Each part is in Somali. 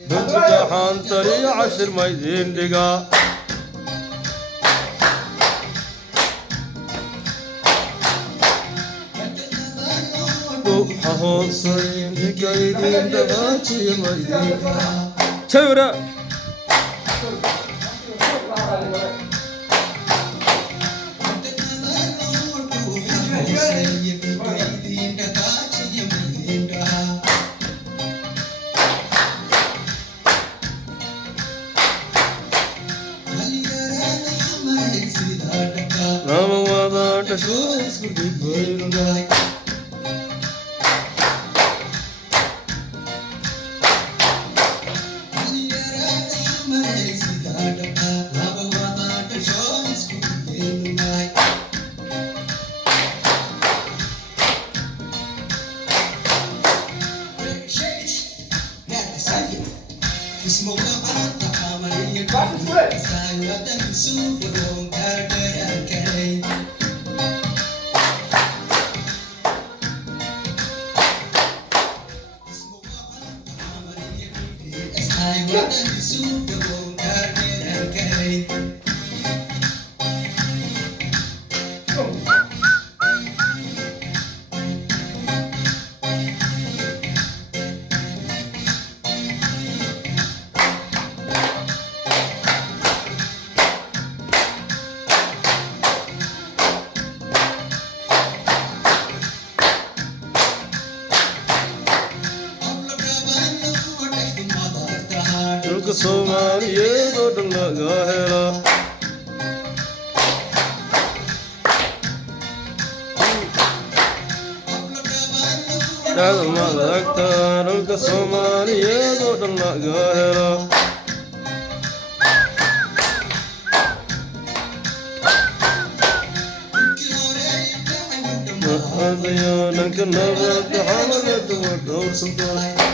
بنتك حنطري عشر ميدين دقا حهون صين دقايدين دقاتي ميدين تورا Nama wada tashuis kudi goyungai Somaliye godang lagahera Dal malakta rulka Somaliye godang lagahera Adaya nankan nabat hamagat wador sultan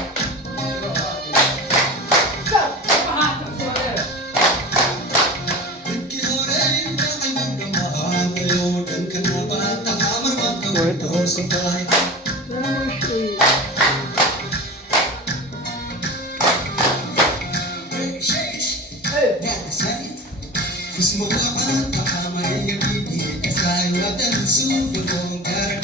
Semua orang tak ramai yang ini, saya dan sudah bongkar.